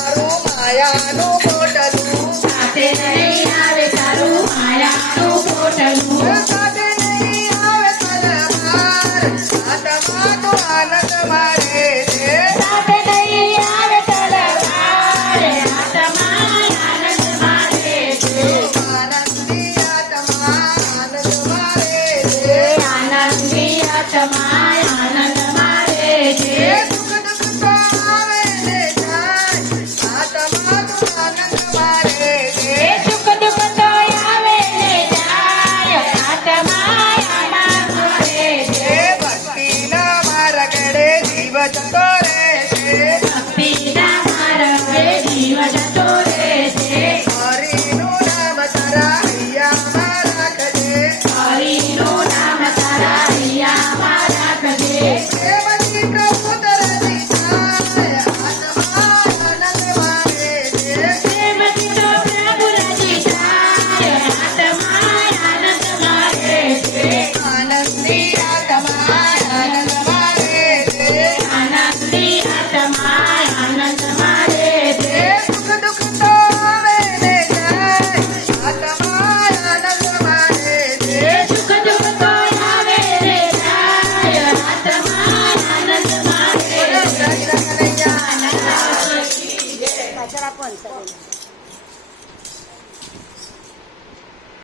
માયાનું પોટલું સાથે નહીં આવે તારું માયાનું પોટલું સાથે નહીં આવે તલવાર આત્મા તો આનંદ મારે છે સાથે નહીં આવે તલવાર આત્મા આનંદ મારે છે આનંદી આત્મા આનંદ મારે છે આનંદી આત્મા આનંદ મારે છે સુખ દુઃખ તો આવે ને જાય આત્મા તો આનંદ મારે છે સુખ દુઃખ તો આવે ને જાય આત્મા આનંદ મારે છે ભક્તિના માર્ગડે જીવ જતો રહેશે ભક્તિના માર્ગે જીવ જતો રહેશે હરિનું નામ તારા હૈયામાં રાખજે હરિનું નામ તારા હૈયામાં રાખજે પ્રેમથી પ્રભુ તરતી થાય આત્મા આનંદ મારે છે પ્રેમથી તો પ્રભુ રાજી થાય આત્મા આનંદ મારે છે આનંદી આત્મા આનંદ મારે છે આનંદી આત્મા આનંદ મારે છે સુખ દુઃખ તો આવે ને જાય આત્મા આનંદ મારે છે સુખ દુઃખ તો આવે રે જાય આત્મા આનંદ મારે છે કૃષ્ણ કનૈયા આનંદ આવશે.